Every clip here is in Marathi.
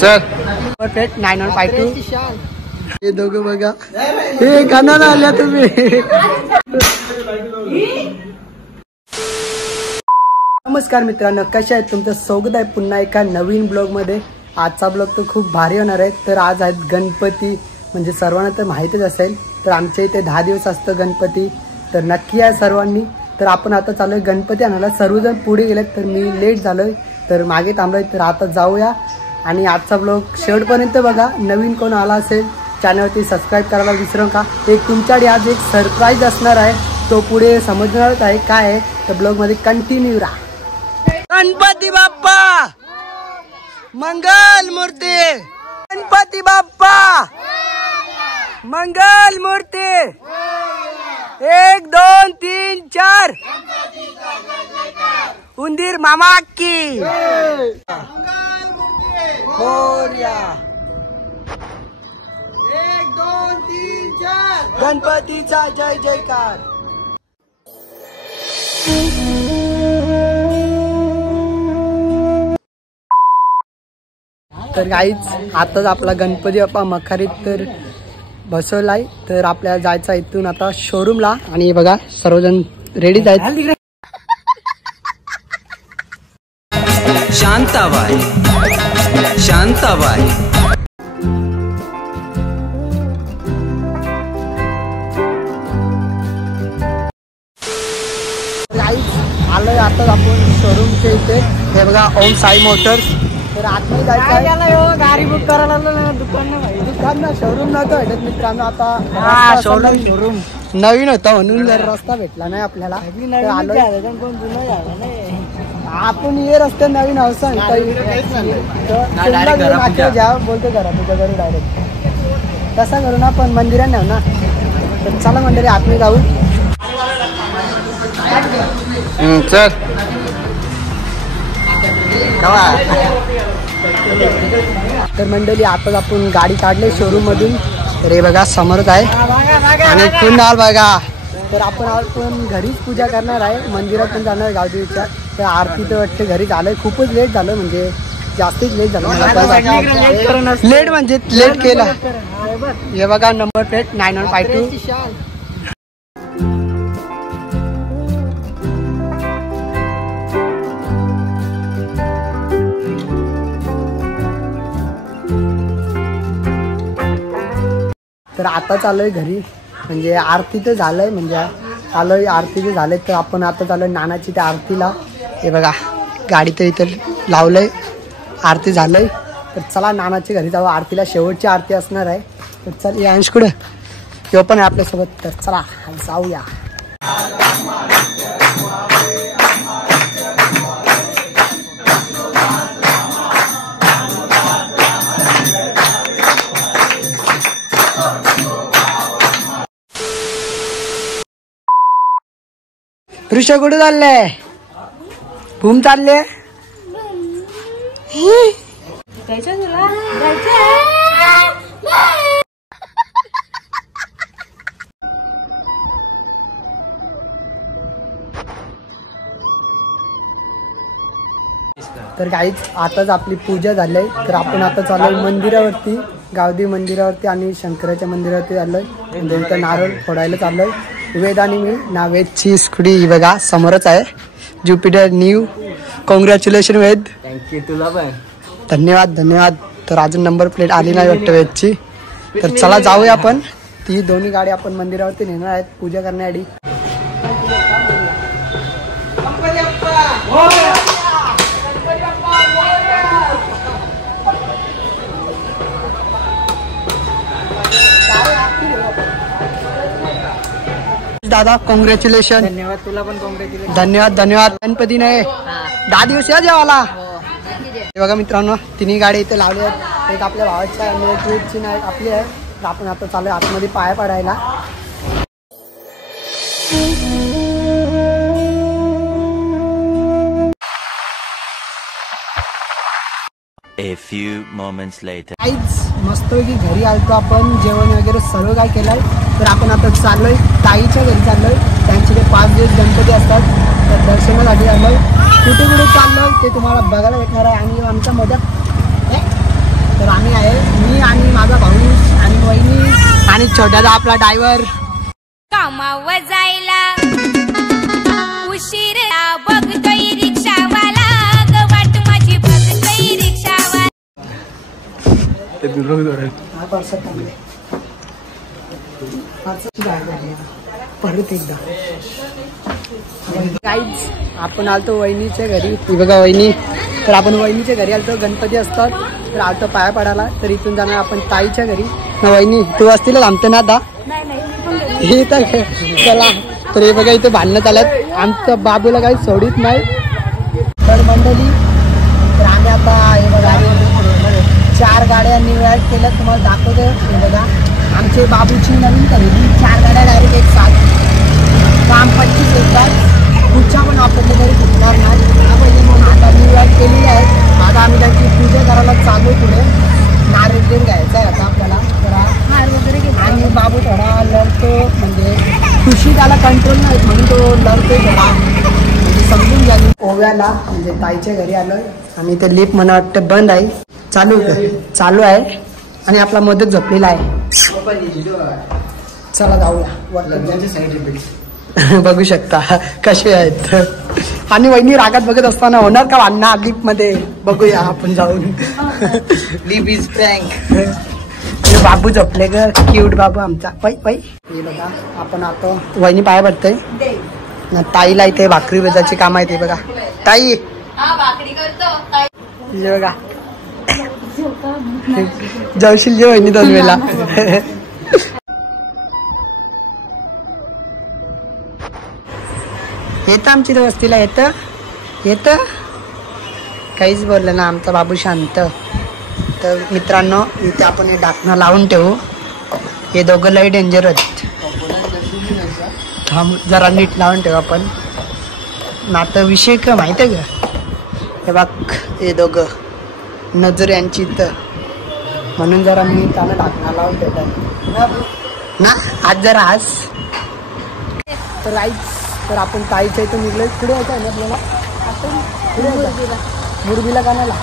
चल परफेक्ट 9152 हे दोघं बघा हे गाण्याला आल्या तुम्ही. नमस्कार मित्रांनो, कशा आहेत? तुमचं स्वागत आहे पुन्हा एका नवीन ब्लॉग मध्ये. आजचा ब्लॉग तर खूप भारी होणार आहे. तर आज आहेत गणपती, म्हणजे सर्वांना तर माहितीच असेल. तर आमच्या इथे 10 दिवस असतं गणपती, तर नक्की आहे सर्वांनी. तर आपण आता चालूय गणपती आणायला. सर्वजण पुढे गेलेत, तर मी लेट झालोय, तर मागे थांबलोय. तर आता जाऊया आणि आजचा ब्लॉग शेवटपर्यंत बघा. नवीन कोण आला असेल चॅनलवरती सबस्क्राईब करायला विसरू नका. एक तुमच्याकडे आज एक सरप्राईज असणार आहे, तो पुढे समजणारच आहे काय आहे. तर ब्लॉग मध्ये कंटिन्यू राहा. गणपती बाप्पा मंगल मूर्ती, गणपती बाप्पा मंगल मूर्ती. 1 2 3 4 उंदीर मामा की मोरया. 1 2 3 4 गणपतीचा जय जयकार. तर गाईच आताच आपला गणपती बाप्पा मखारीत तर बसवलाय. तर आपल्याला जायचं इथून आता शोरूमला. आणि बघा सर्वजण रेडी आहेत. शांताबाई शांताबाई आलोय आता आपण शोरूमच्या इथे. हे बघा ओम साई मोटर्स. तर आतमध्ये जायचं गाडी बुक करायला दुकान ना शोरूम नव्हतं भेटत मित्रांनो. आता शोरूम नवीन होता म्हणून जर रस्ता भेटला नाही आपल्याला. आपण ये रस्ते नवीन अवसान घ्या बोलतो करा तुझ्या घरी डायरेक्ट. तसा करू ना, पण मंदिरात नाही ना. तर चला मंदिर आतमध्ये जाऊ. चल तर मंडळी आताच आपण गाडी काढली शोरूम मधून. तर हे बघा समोरच आहे आणि पुन्हा बघा. तर आपण घरीच पूजा करणार आहे, मंदिरात पण जाणार गावदेवीच्या. तर आरती तर वाटते घरी झालंय. खूपच लेट झालं, म्हणजे जास्तीच लेट झालं. लेट म्हणजे लेट केलं. हे बघा नंबर प्लेट 9152. तर आता चालूय घरी, म्हणजे आरती तर झालंय, म्हणजे चालूय आरती तर झालंय. तर आपण आता चालूय नानाची त्या आरतीला. हे बघा गाडी तर इथं लावलंय, आरती झालंय. तर चला नानाच्या घरी जाऊ. आरतीला शेवटची आरती असणार आहे. तर चल या अंश कुठं किंवा पण आहे आपल्यासोबत. तर चला जाऊया. ऋषा कुठे चाललंय? भूम चालले. तर काहीच आताच आपली पूजा झाली. तर आपण आता चाललोय मंदिरावरती, गावदेवी मंदिरावरती आणि शंकराच्या मंदिरावरती चाललोय. दोन नारळ फोडायला चाललोय. वेद आणि मी ना. वेदची स्कूटी बघा समोरच आहे, ज्युपिटर न्यू. कॉंग्रॅच्युलेशन वेद. थँक्यू. तुला पण धन्यवाद धन्यवाद. तर अजून नंबर प्लेट आली नाही वाटतं वेदची. तर चला जाऊया आपण. ती दोन्ही गाडी आपण मंदिरावरती नेणार आहेत पूजा करण्यासाठी. दादा कॉंग्रॅच्युलेशन. धन्यवाद. तुला पण कॉंग्रॅच्युलेशन. धन्यवाद धन्यवाद. गणपती नाही 10 दिवस या जेवायला. हे बघा मित्रांनो तिन्ही गाडी इथे लावली आहेत. एक आपल्या भावाची आहे आणि एक वेदची नाही आपली आहे. तर आपण आता चालू आतमध्ये पाया पडायला. A few moments later. मस्तपैकी घरी आलतो आपण, जेवण वगैरे सर्व काय केलंय. तर आपण आता चाललोय ताईच्या घरी चाललोय. त्यांचे ते 5 दिवस गणपती असतात. तर दर्शनासाठी आलो. कुठे कुठे चाललो ते तुम्हाला बघायला भेटणार आहे. आणि आमच्या मदत तर आम्ही आहे, मी आणि माझा भाऊ आणि वहिनी आणि छोट्याचा आपला ड्रायव्हर. कामावर जायला उशीर बघतोय रिक्षावाला, वाट माझी बघतोय रिक्षावाला. परत एकदा गाईज आपण आलतो वहिनीच्या घरी. ही बघा वहिनी. तर आपण वहिनीच्या घरी आलतो, गणपती असतात तर आलतो पाया पडायला. तर इथून जाणार आपण ताईच्या घरी. वहिनी तू असतील आमचं ना आता हे तर चला. तर हे बघा इथे भांडणं चालत, आमच्या बाबूला काही सोडित नाही. तर मंडळी तर आम्ही आता हे बघा 4 गाड्या निवड केल्या, तुम्हाला दाखवतो. हे बघा आमचे बाबूची नवीन खरेदी 4 गाड्या डायरेक्ट एक साथ काम 25 येतात. पुढच्या पण वापरले तरी फुटणार नाही. आता निवड केलेली आहे. आता आम्ही त्यांची पूजा करायला चालू. पुढे नारळ घ्यायचा आहे आता आपल्याला. हार वगैरे घेतो. आणि बाबू थोडा लढतो, म्हणजे खुशी त्याला कंट्रोल नाही म्हणून तो लढतो थोडा, म्हणजे समजून घ्या. ओव्याला म्हणजे ताईच्या घरी आलोय. आणि ते लिफ्ट मला वाटतं बंद आहे. चालू आहे. आणि आपला मोदक झोपलेला आहे. चला जाऊया. बघू शकता कसे आहेत. आणि वहिनी रागात बघत असताना होणार का वाढना लिफ्ट मध्ये, बघूया आपण जाऊन. Lift is prank. बाबू झोपले ग, क्यूट बाबू आमचा. पै हे बघा आपण आता वहिनी पाया पडतय. ताईला इथे भाकरी बेजाची काम आहे. ते बघा ताई बघा जाऊशील जे वहिनी 2 वेळेला. येतं आमची वस्तीला येतं काहीच बोललं ना आमचा बाबू शांत. तर मित्रांनो इथे आपण हे ढाकणं लावून ठेवू. हे दोघं लई डेंजर आहेत. जरा नीट लावून ठेवू आपण. नातं विषय का माहिती आहे का. हे बघ हे दोघं नजर यांची इथं, म्हणून जरा मी त्याला ढाकणं लावून ठेवतात ना. आज जरा आज तर राईट. तर आपण ताईच्या इथं निघलोय. पुढे यायचं आहे ना आपल्याला. आपण पुढे मुरबीला कानाला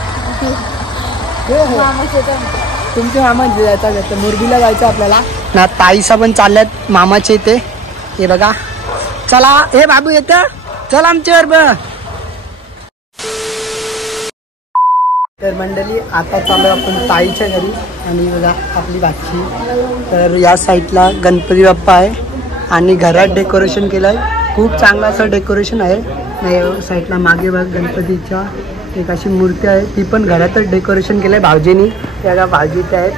तुमचे मामा जायचा घेतं. मुरबीला जायचं आपल्याला ना. ताईसा पण चालल्यात मामाचे इथे. हे बघा चला. हे बाबू येतं चल आमच्यावर ब. तर मंडळी आता चालू आपण ताईच्या घरी. आणि बघा आपली भाची. तर या साईडला गणपती बाप्पा आहे. आणि घरात डेकोरेशन केलं आहे. खूप चांगलं असं डेकोरेशन आहे. या साईडला मागे बघ गणपतीच्या एक अशी मूर्ती आहे. ती पण घरातच डेकोरेशन केलं आहे भाऊजीनी. त्या भाऊजीच्या आहेत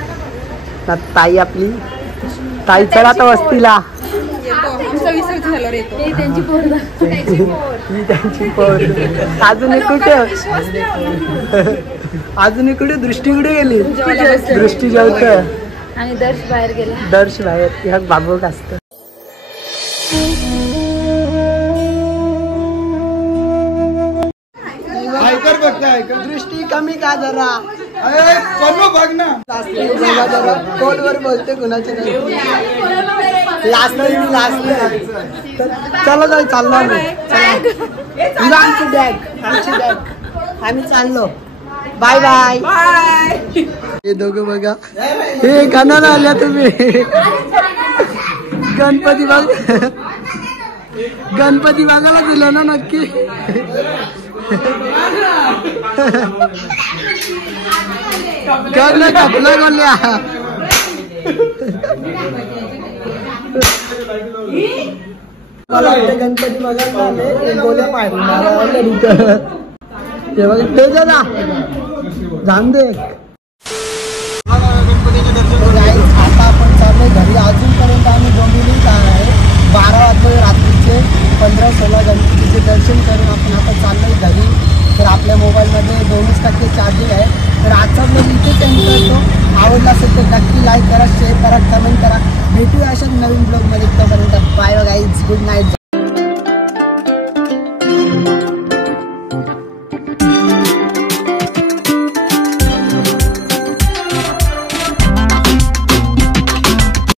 ना. ताई आपली ताई चला आता वस्तीला. त्यांची पोर अजून कुठे दृष्टी कुठे गेली. दृष्टी जेवतं आणि दर्श बाहेर गेला. दर्श बाहेर ह्या बाबू असतं. दृष्टी कमी का जरा बघ ना. कॉलवर बोलते कुणाचे लास्ट चला जाऊ. चाललो आमची बॅग आम्ही चाललो. Bye bye. हे दोघं बघा हे कानाला आल्या तुम्ही. गणपती बघायला दिलं ना नक्की. कपला गोल्या मला गणपती बघायला आले. गोल्या पाहिजे ते बघा ते जा जाण दे. आता आपण चाललोय घरी. अजूनपर्यंत आम्ही डोंबिवली आहे. 12 वाजले रात्रीचे. 15-16 गणपतीचे दर्शन करून आपण आता चाललोय घरी. तर आपल्या मोबाईलमध्ये 2% चार्जिंग आहे. तर आजचा ब्लॉग इथेच एंड करतो. आवडला असेल तर नक्की लाईक करा, शेअर करा, कमेंट करा. भेटूया अशाच नवीन ब्लॉगमध्ये. तोपर्यंत बाय गाईज. Good night.